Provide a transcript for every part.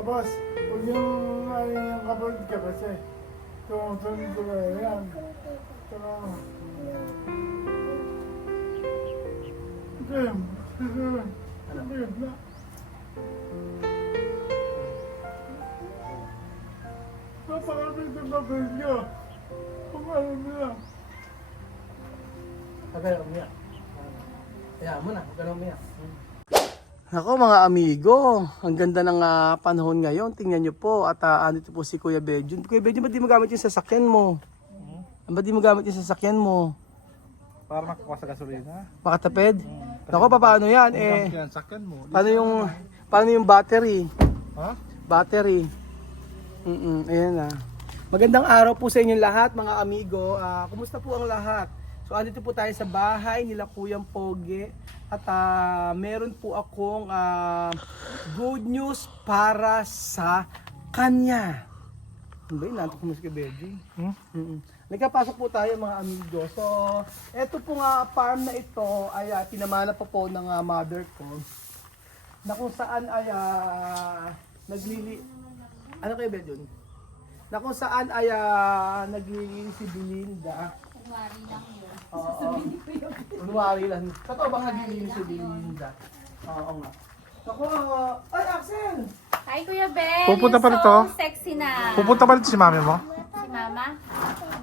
Tapos, huwag yung ano yung kapatid ka kasi tumutuloy ko yan. Saka, okay, na. Napakamit ang kapatid ko. Kung ano nila. Kaya umiyak. Kaya mo na, huwag ka na umiyak. Ako mga amigo, ang ganda ng panahon ngayon. Tingnan nyo po. At andito po si Kuya Bedjun. Kuya Bedjun, ba't di mo gamit yung sasakyan mo? Ba't di mo gamit yung sasakyan mo? Para makakuha sa gasolina. Makatapid? Naku, paano yan? Yan, sakyan mo. Paano yung battery? Ha? Battery. Ayan na. Magandang araw po sa inyong lahat mga amigo. Kumusta po ang lahat? So andito po tayo sa bahay nila Kuyang Pogi. At meron po akong good news para sa kanya. Ano ba yun? Nantok mo si Bedji. Nagkapasok po tayo mga amigo. So, eto po nga farm na ito ay pinamana pa po ng mother ko. Na kung saan ay ano kayo Bedjun? Na kung saan ay naglilinis si Belinda. Kunwari lang yun. Oo. Kunwari lang. Totoo bang naglilinis si Belinda? Oo nga. Ako, ay Axel! Hi Kuya Ben! Pupunta pa You're rito? So sexy na. Pupunta pa rin si mami mo? Si Mama?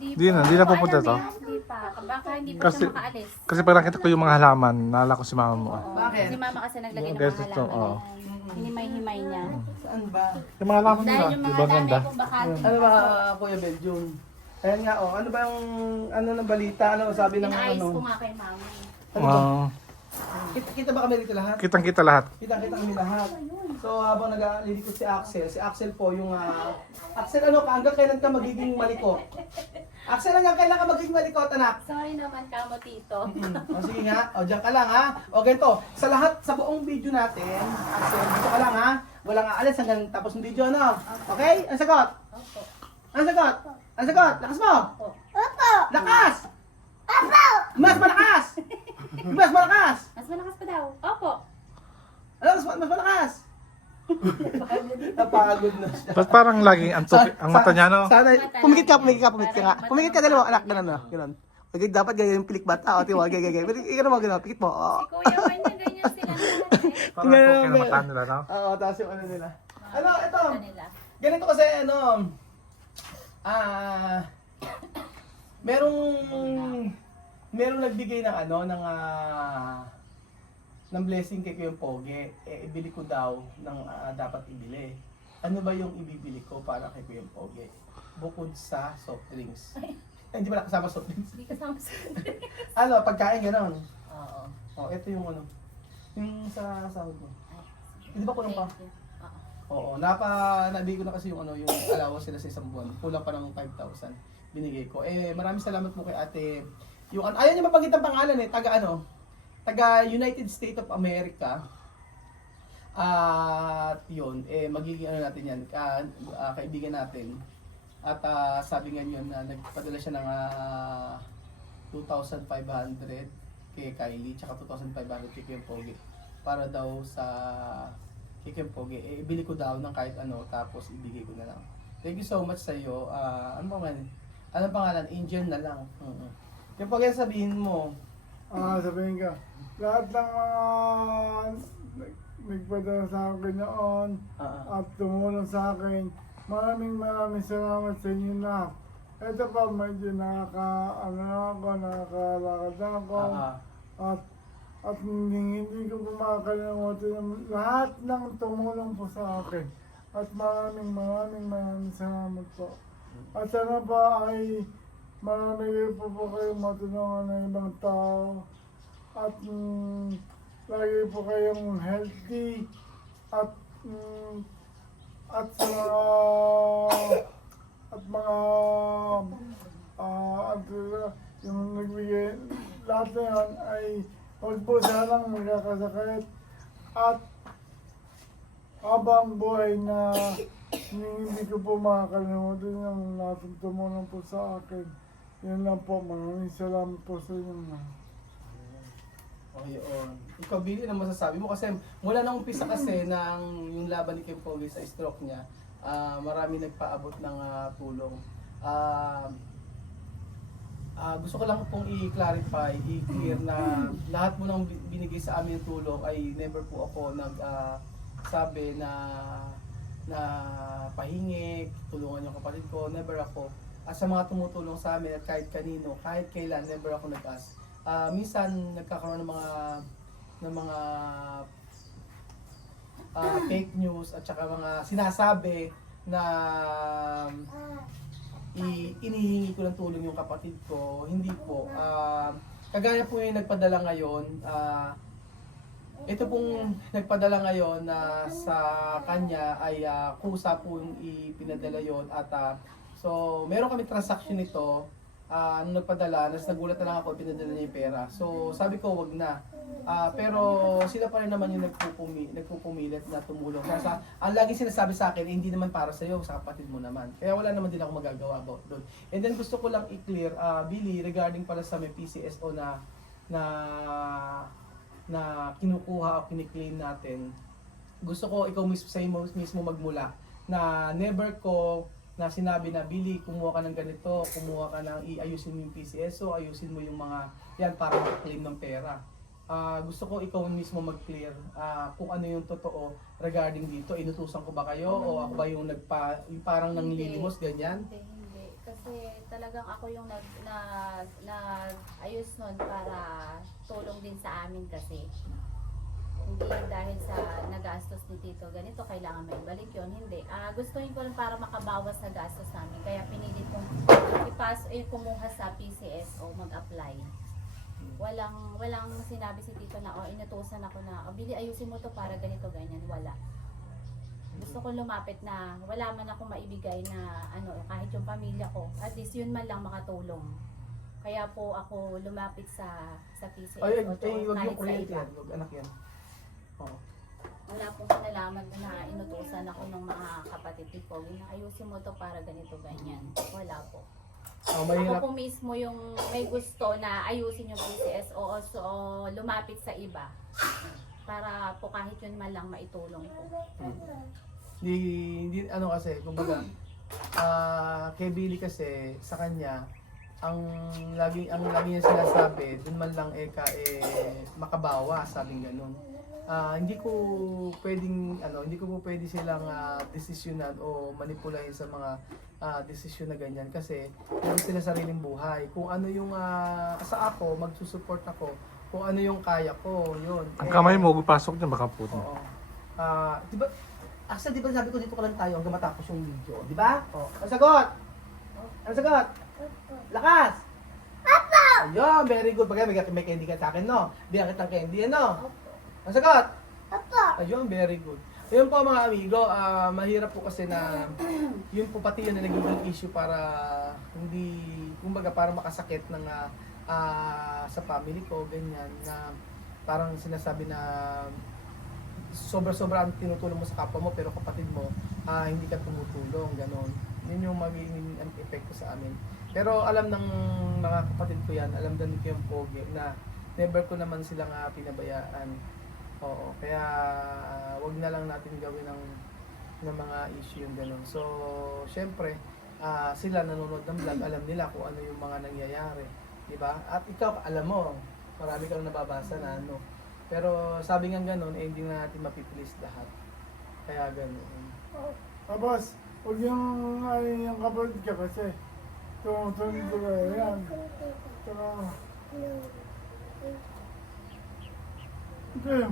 Hindi na pupunta to. Hindi pa. Baka hindi pa Kasi- siya makaalis. Kasi pag nakita ko yung mga halaman, naalala ko si mama mo. Bakit? Si Mama kasi naglagay ng Yes, mga ito, oo. halaman. Hinimay-himay niya. Saan ba? Yung mga halaman nila, Dahil yung di mga ba dami ganda? kong bakante. Ano ba Kuya Beljun? Ayan nga ano ba yung ng balita? Ano sabi ng Pinaayos ko nga kay Mama. Ano ba? Kita ba kami dito lahat? Kitang-kita lahat. Kita kami lahat. So habang nag-lilikot si Axel po yung Axel hanggang kailan ka magiging malikot? Axel hanggang kailan ka magiging malikot anak? Sorry naman kamo tito. O sige nga, o dyan ka lang ha. O ganito, sa lahat, sa buong video natin, Axel, dito ka lang ha. Walang aalis hanggang tapos ng video ano. Okay? Ang sagot? Opo. Ang sagot? Ang sagot? Lakas mo! Opo. Lakas! Opo! Mas malakas! Mas malakas! Mas malakas pa daw. Opo. Ano, mas malakas! Napagod na siya. Ba't parang laging ang mata niya, no? Sana, pumikit ka nga. Parang Pumikit ka dalawa, anak, ganun na. Ganun. Dapat ganyan yung pilik bata. O, tiwa, ganyan. Ganun mo, ganun. Pikit mo. Oo. Si Kuya Ben niya ganyan sila lahat eh. Parang okay na mata nila, no? Oo, tapos yung ano nila. Ano, ito. Kanila. Ganito kasi, merong nagbigay ng ng blessing kay Kuya Pogi. Ibili ko daw ng dapat ibili. Ano ba yung ibibili ko para kay Kuya Pogi? Bukod sa soft drinks. Hindi ba nakasama soft drinks? Hindi kasama sa Pagkain gano'n. Oo. Ito yung yung sa sahod mo. Hindi ba kulang pa? Thank you. Oo. Oo, nabigay ko na kasi yung yung allowance sila sa isang buwan. Kulang pa ng 5,000 binigay ko. Maraming salamat po kay ate. Ayaw niya mabanggit ang pangalan taga United States of America. At yun, magiging natin yan, kaibigan natin. At sabi nga yun na nagpadala siya ng 2,500 kay Kylie, tsaka 2,500 kay Kuya Pogi. Para daw sa kay Kuya Pogi, ibili ko daw ng kahit ano, tapos ibigay ko na lang. Thank you so much sa iyo. Anong pangalan? Indian na lang. Kuya Pogi, sabihin mo. Sabihin ka, lahat ng mga nagpadala sa akin noon at tumulong sa akin, maraming salamat sa inyo lahat. Ito pa, medyo nakakalakad ako. At hindi ko po makakalimutan yung lahat ng tumulong po sa akin. At maraming salamat po. At sana pa ay marami po kayong matulungan ng ibang tao. At lagi po kayong healthy. At yung nagbigay lahat na yan ay huwag po sanang magkakasakit at habang buhay na hindi ko po makakalimutan yung lahat tumulong po sa akin. Yan lang po, maraming salamat po sa inyo. O yun. Ikaw, Billy, ano masasabi mo? Kasi mula nang umpisa kasi ng yung laban ni Kim Pogi sa stroke niya, marami nagpaabot ng tulong. Gusto ko lang pong i-clarify, i-clear na lahat mo nang binigay sa amin yung tulong ay never po ako sabi na pahingi, tulungan yung kapatid ko, never ako. Sa mga tumutulong sa amin at kahit kanino, kahit kailan, never ako nag-ask. Minsan nagkakaroon ng mga fake news at saka mga sinasabi na inihingi ko ng tulong yung kapatid ko. Hindi po. Kagaya po yung nagpadala ngayon, ito pong nagpadala ngayon na sa kanya ay kusa po yung ipinadala yon at so meron kami transaction nito. Nung nagpadala, nagulat na lang ako, pinadala niya yung pera. So, sabi ko, wag na. Pero sila pa rin naman yung nagpupumilit na tumulong. Kaya ang lagi sinasabi sa akin, hindi naman para sa iyo, sa kapatid mo naman. Kaya wala naman din ako magagawa about doon. And then gusto ko lang i-clear, Billy, regarding pala sa may PCSO na kinukuha o kiniklaim natin. Gusto ko ikaw mismo magmula na never ko na sinabi na, Billy, kumuha ka ng ganito, kumuha ka ng iayusin mo yung PCSO, ayusin mo yung mga yan para makaklaim ng pera. Gusto ko ikaw mismo mag-clear kung ano yung totoo regarding dito. Inutusan ko ba kayo o ako ba yung yung parang nanglilimos, ganyan? Hindi. Kasi talagang ako yung ayos nun para tulong din sa amin kasi. Hindi dahil sa nagastos ni Tito ganito, kailangan may balik yun. Hindi. Gustuhin ko lang para makabawas sa gastos namin. Kaya pinilit kong kumuha sa PCSO, mag-apply. Walang sinabi si Tito na, inutusan ako na, Billy, ayusin mo to para ganito, ganyan. Wala. Gusto ko lumapit na wala man ako maibigay na kahit yung pamilya ko, at least yun man lang makatulong. Kaya po ako lumapit sa PCSO. Ay, wag kahit yung sa kuryente iba. yan, wag anak yan. Oo. Wala pong kinalaman na inutusan ako ng mga kapatid ni Pogi na ayusin mo to para ganito, ganyan. Wala po. Mahirap. Ako po mismo yung may gusto na ayusin yung PCSO o so, lumapit sa iba. Para po kahit yun man lang maitulong po. Hindi kasi, kumbaga, kay Billy kasi, sa kanya, ang lagi niya sinasabi, dun man lang makabawa, sabing ganun. Hindi ko po pwede silang desisyonan o manipulahin sa mga desisyon na ganyan kasi meron sila sariling buhay. Kung ano yung sa ako, magsusupport ako. Kung ano yung kaya ko, yun. Ang kamay mo, pasok niya, baka puto. Oo. Diba, di ba sabi ko dito ka lang tayo hanggang matapos yung video, di ba? Ang sagot! Ang sagot! Lakas! Papa! Ayun, very good. Bagay, may candy ka sa akin, no? Bigyan kitang candy, ano? Ang sagot? Papa! Ayun, very good. Ayun po mga amigo, mahirap po kasi na yun po pati yun na nagiging issue para hindi, kumbaga para makasakit ng sa family ko, ganyan, na parang sinasabi na sobra-sobra ang tinutulong mo sa kapwa mo pero kapatid mo, hindi ka tumutulong, gano'n. Yun yung magiging epekto sa amin. Pero alam ng mga kapatid ko yan, alam din ko yung Pogi na never ko naman silang pinabayaan. Oo, kaya wag na lang natin gawin ng mga issue yung gano'n. So, syempre, sila nanonood ng vlog, alam nila kung ano yung mga nangyayari. Diba? At ikaw, alam mo, marami kang nababasa na ano. Pero sabi nga gano'n, hindi na natin mapipilis lahat. Kaya gano'n. Tapos, huwag yung kapatid ka kasi. Tumutuloy ko yan. Saka, na.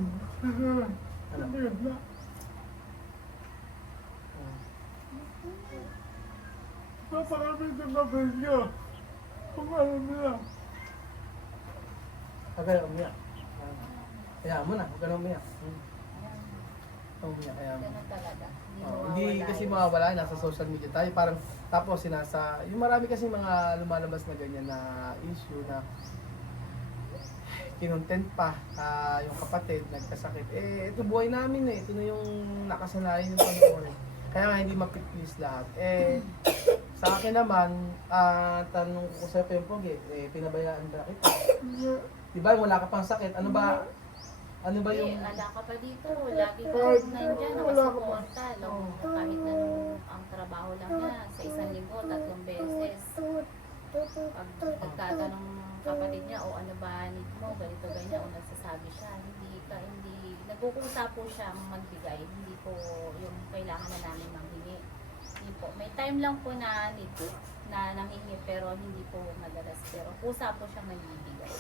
Napakamit ang kapatid ko. Kung alam nila. Kaya umiyak. Kaya mo na, huwag ka na umiyak. Umiyak, kaya mo. Ganun talaga. Hindi kasi mawawala, nasa social media tayo. Parang, tapos yung marami kasi mga lumalabas na ganyan na issue na kinontent pa yung kapatid, nagkasakit. Ito buhay namin ito na yung nakasanayan yung panoorin. Kaya nga hindi mapiplease lahat. Sa akin naman, tanong ko sa'yo pa yung Pogi, pinabayaan ba kita? Di ba? Wala ka pang sakit. Ano ba yung... Wala ka pa dito. Lagi ka Kahit nandyan, wala ka pa. nakasuporta. Kahit na ang trabaho lang niya, sa 1 linggo, 3 beses. Pag nagtatanong kapatid niya, o ano ba need mo, ganito ganyan, o nagsasabi siya, hindi, nagkukusa po siya magbigay, hindi po yung kailangan na namin manghingi. Hindi po. May time lang po na need na nanghingi, pero hindi po madalas. Pero kusa po siyang nagbibigay.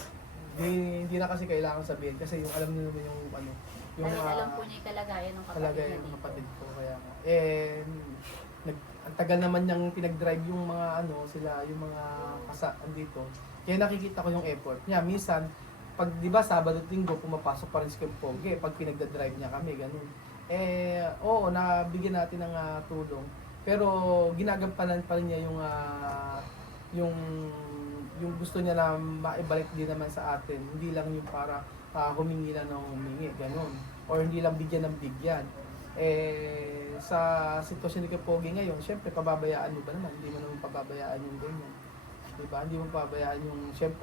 Hindi na kasi kailangan sabihin kasi yung alam niyo naman yung ano, yung Dahil alam po niya yung kalagayan ng kapatid kalagay niya ng dito. kapatid ko kaya nga. Ang tagal naman niyang pinag-drive yung mga ano, sila yung mga kasaan dito. Kaya nakikita ko yung effort niya. Minsan, pag di ba Sabado at Linggo pumapasok pa rin si Kempoge pag pinagda-drive niya kami, ganun. Oo, nabigyan natin ng tulong. Pero ginagampanan pa rin niya yung gusto niya na maibalik din naman sa atin. Hindi lang yung para humingi na ng humingi, ganun. Or hindi lang bigyan ng bigyan. Sa sitwasyon ni Kapogi ngayon, syempre pababayaan mo ba naman? Hindi mo naman pababayaan yung ganyan. Diba? Hindi mo pababayaan yung, syempre,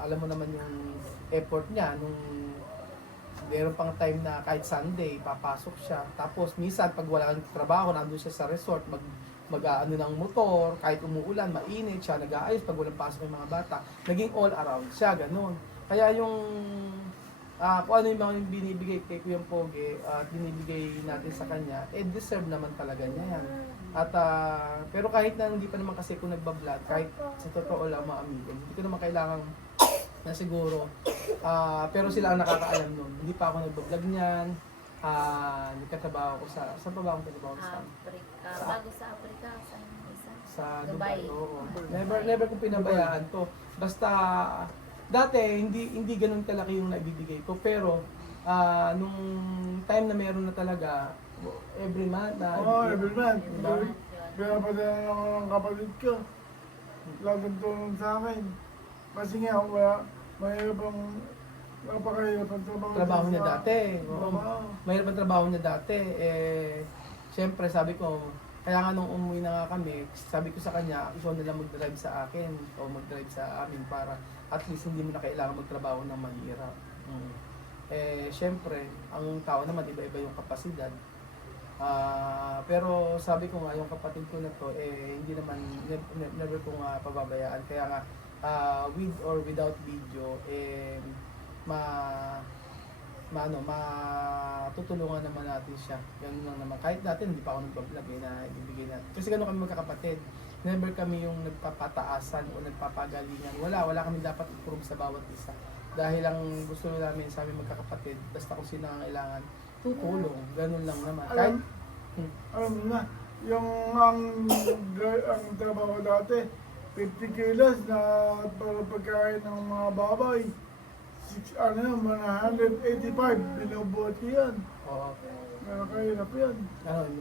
alam mo naman yung effort niya nung meron pang time na kahit Sunday, papasok siya. Tapos minsan pag wala kang trabaho, nandun siya sa resort, mag-ano ng motor, kahit umuulan, mainit siya, nag-aayos pag walang pasok yung mga bata. Naging all around siya, ganun. Kaya yung kung ano yung mga binibigay kay Kuya Pogi at binibigay natin sa kanya, deserve naman talaga niya yan. At pero kahit na hindi pa naman kasi kung nagbablog, kahit sa totoo lang mga amigo, hindi ko naman kailangan na siguro, pero sila ang nakakaalam nun. Hindi pa ako nagbablog niyan, nagkatrabaho ko sa pa ba akong trabaho sa Africa. Bago sa Africa, sa isa. sa Dubai. Dubai. Oo. Never kong pinabayaan to. Basta dati hindi ganoon kalaki yung naibibigay ko, pero nung time na meron na talaga every month na Oo, every month. Diba? Kaya padala ako ng kapatid ko. Laging tulong sa akin. Kasi nga, mahirap ang napakahirap ang trabaho niya dati. Oo. Trabaho. Mahirap ang trabaho niya dati. Siyempre sabi ko, kaya nga nung umuwi na nga kami, sabi ko sa kanya, ikaw na lang mag-drive sa akin o mag-drive sa amin para at least hindi mo na kailangan magtrabaho ng mahirap. Siyempre, ang tao naman iba-iba yung kapasidad. Pero sabi ko nga, yung kapatid ko na to, hindi naman, never kong pababayaan. Kaya nga, with or without video, matutulungan naman natin siya. Ganun lang naman. Kahit natin, hindi pa ako nagpa-vlog na ibibigay natin. Kasi ganun kami magkakapatid. Never kami yung nagpapataasan o nagpapagalingan. Wala kami dapat i-prove sa bawat isa. Dahil ang gusto namin sa aming magkakapatid, basta kung sino ang kailangan, tutulong. Ganun lang naman. Kahit, Alam mo na, yung ang trabaho dati, 50 kilos na para pagkain ng mga baboy. 185, binubuti yan. Pero kahirap yan.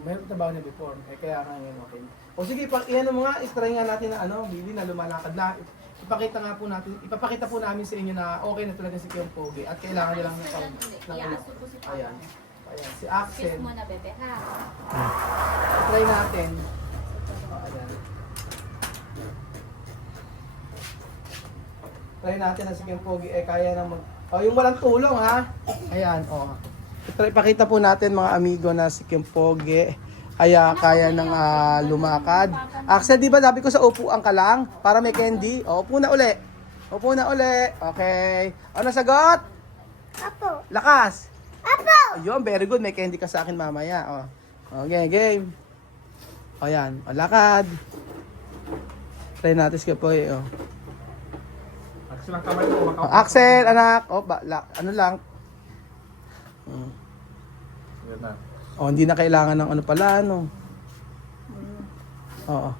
may trabaho niya before. Kaya nga ngayon okay. O sige, iyan mo nga, try nga natin na Billy, na lumalakad na. Ipapakita po namin sa inyo na okay na talaga si Kuya Pogi at kailangan niya lang ng sound. Iaaso po si Papa. Ayan, si Axel. Kiss mo na, bebe, ha? Try natin. Ayan. Try natin na si Kuya Pogi kaya na yung walang tulong ha. Ayan, Ipakita po natin mga amigo na si Kuya Pogi ay kaya ng lumakad. Axel, di ba sabi ko sa upuan ka lang para may candy? Upo na uli. Upo na uli. Okay. Ano sagot? Apo. Lakas. Apo. Ayun, very good. May candy ka sa akin mamaya. Okay, game. Ayan. Lakad. Try natin si Kuya Pogi. Axel ang kamay mo. Axel, anak. Ano lang. Yan na. Hindi na kailangan ng ano pala, Oo.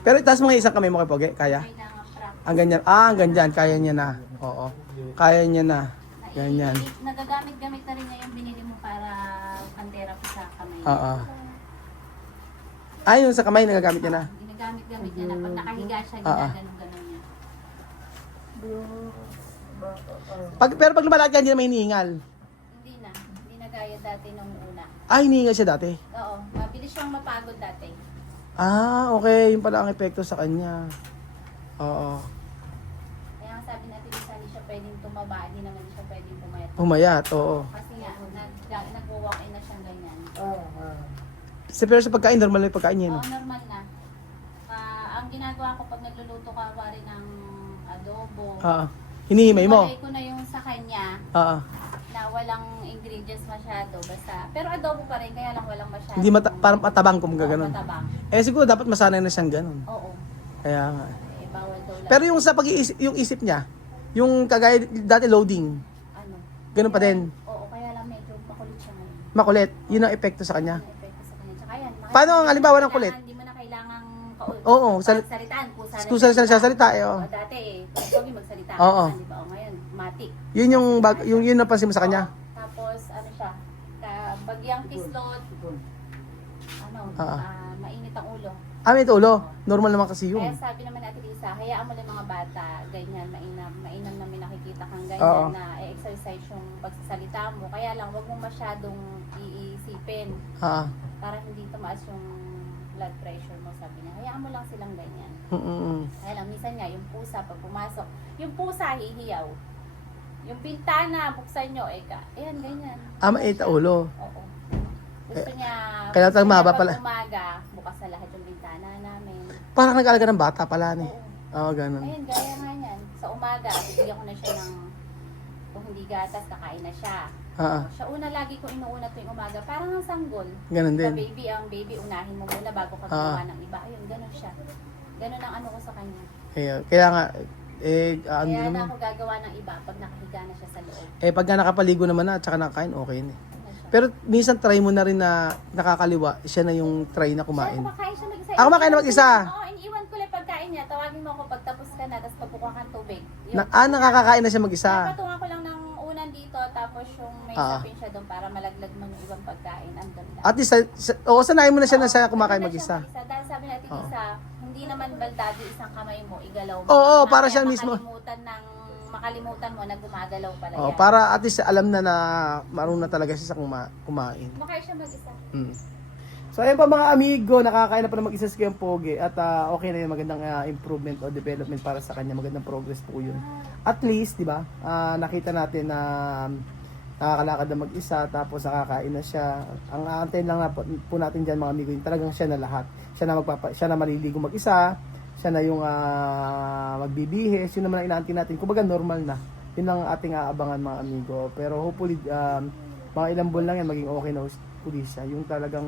Pero itaas mo nga isang kamay mo kay Pogi. Kaya? Kailangan practice. Ang ganyan. Ang ganyan. Kaya niya na. Oo. Kaya niya na. Ganyan. Nagagamit-gamit na rin niya yung binili mo para pang-therapy sa kamay. Oo. Yung sa kamay, nagagamit niya na. Ginagamit-gamit niya na. Pag nakahiga siya, ginaganon-ganon niya. Pero pag lumalakad ka, hindi na may hinihingal. Hindi na. Hindi na gaya dati nung una. Hinihingal siya dati. Oo. Mabilis siyang mapagod dati. Okay. Yung pala ang epekto sa kanya. Oo. Kaya nga sabi natin, sali siya pwedeng tumaba, hindi naman siya pwedeng pumayat. Pumayat, oo. Kasi nga, nag-walk-in na siyang ganyan. Pero sa pagkain, normal na yung pagkain niya, no? Oo, normal na. Ang ginagawa ko pag nagluluto ka, wari ng adobo, Oo. Hinihimay mo? Iwalay ko na yung sa kanya Oo. na walang ingredients masyado. Basta, pero adobo pa rin, kaya lang walang masyado. Hindi parang matabang kung Oo, gaganon. matabang. Siguro dapat masanay na siyang ganon. Oo. Kaya nga. Bawal daw lang. Pero yung sa pag-iisip, yung isip niya, yung kagaya dati loading, Ano? ganun pa din. Oo, kaya lang medyo makulit siya ngayon. Makulit. Yun ang epekto sa kanya. Ano epekto sa kanya. Tsaka yan, Paano ang halimbawa ng kulit? Hindi mo na kailangang Oo, salitaan. Kusa na siya salita eh. O, Oh. dati pogi magsalita. Oo. Di ba? O, ngayon, matik. Yun yung yun napansin mo sa kanya. Oo. Tapos, ano siya, bagyang kislot, Oo. mainit ang ulo. May ulo. Normal naman kasi yun. Kaya sabi naman natin Lisa, hayaan mo lang mga bata, ganyan, mainam na may nakikita kang Oo. ganyan na exercise yung pagsasalita mo. Kaya lang, wag mo masyadong iisipin Ah. para hindi tumaas yung blood pressure mo, sabi niya. Hayaan mo lang silang ganyan. Kaya lang, minsan nga, yung pusa, pag pumasok, yung pusa, hihiyaw. Yung bintana, buksan nyo, ayan, ganyan. Mait ang ulo. Oo. Gusto niya, kaya gusto niya mahaba pag pala. umaga, bukas sa lahat yung bintana namin. Parang nag-alaga ng bata pala ni. Oo. Oo, ganun. Ayun, gaya nga yan. Sa umaga, bibigyan ko na siya ng, kung hindi gatas, kakain na siya. Siya una, lagi ko inuuna tuwing umaga. Parang ang sanggol. Ganun din. Ang baby, unahin mo muna bago ka gumawa ng iba. Ayun, ganun siya. Ganun ang ano ko sa kanya. Kaya nga, ano Kaya na naman. ako gagawa ng iba pag nakahiga na siya sa loob. Pagka nakapaligo naman na at saka nakakain, okay na. Ano siya. Pero minsan try mo na rin na nakakaliwa, siya na yung try na Siya, kumain. kumakain siya mag-isa. Ah, kumakain na mag-isa? Oo, iniiwan ko lang pagkain niya. Tawagin mo ako pag tapos ka na, tapos papukuha kang tubig. Yun. Nakakakain na siya mag-isa. Patungan ko lang ng unan dito, tapos yung may sapin siya doon para malaglag mo yung ibang pagkain. Andun lang. At least, sanayin mo na siya na siya kumakain Ano na siya mag-isa. Dahil sabi natin isa, hindi naman baldado isang kamay mo, igalaw mo. Oo, para Kaya siya mismo. Makalimutan mo na gumagalaw pala yan. Para at least alam na marunong na talaga siya sa kumain. Kumakain siya mag-isa. So ayun pa mga amigo, nakakain na pa na mag-isa si Kuya Pogi at okay na yun, magandang improvement o development para sa kanya, magandang progress po yun. At least, di ba, nakita natin na nakakalakad na mag-isa, tapos nakakain na siya. Ang aantayin lang na po natin dyan mga amigo, yung talagang siya na lahat. Siya na maliligo mag-isa, siya na yung magbibihis, yun naman ang inaantay natin. Kumbaga normal na. Yun lang ang ating aabangan mga amigo. Pero hopefully, mga ilang buwan lang yan, maging okay na uli siya. Yung talagang,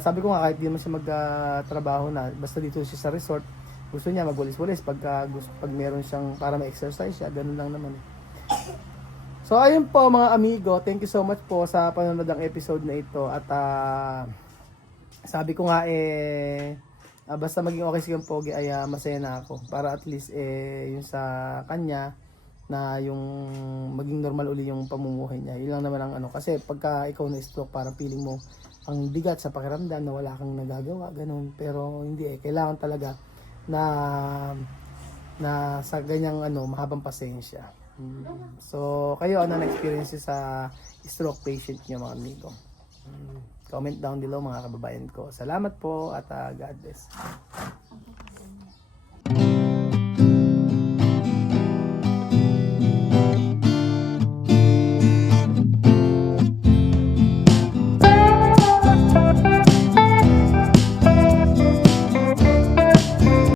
sabi ko nga kahit di naman siya magtrabaho na, basta dito siya sa resort, gusto niya magwalis-walis pag meron siyang para ma-exercise siya, ganun lang naman. So ayun po mga amigo, thank you so much po sa panonood ng episode na ito. At sabi ko nga basta maging okay si Kuya Pogi ay masaya na ako. Para at least yung sa kanya na yung maging normal uli yung pamumuhay niya. Yun lang naman ang ano. Kasi pagka ikaw na stroke, parang feeling mo ang bigat sa pakiramdam na wala kang nagagawa, ganun. Pero hindi kailangan talaga na sa ganyang mahabang pasensya. So, kayo ano na-experience sa stroke patient niyo mga amigo? Comment down below mga kababayan ko. Salamat po at God bless.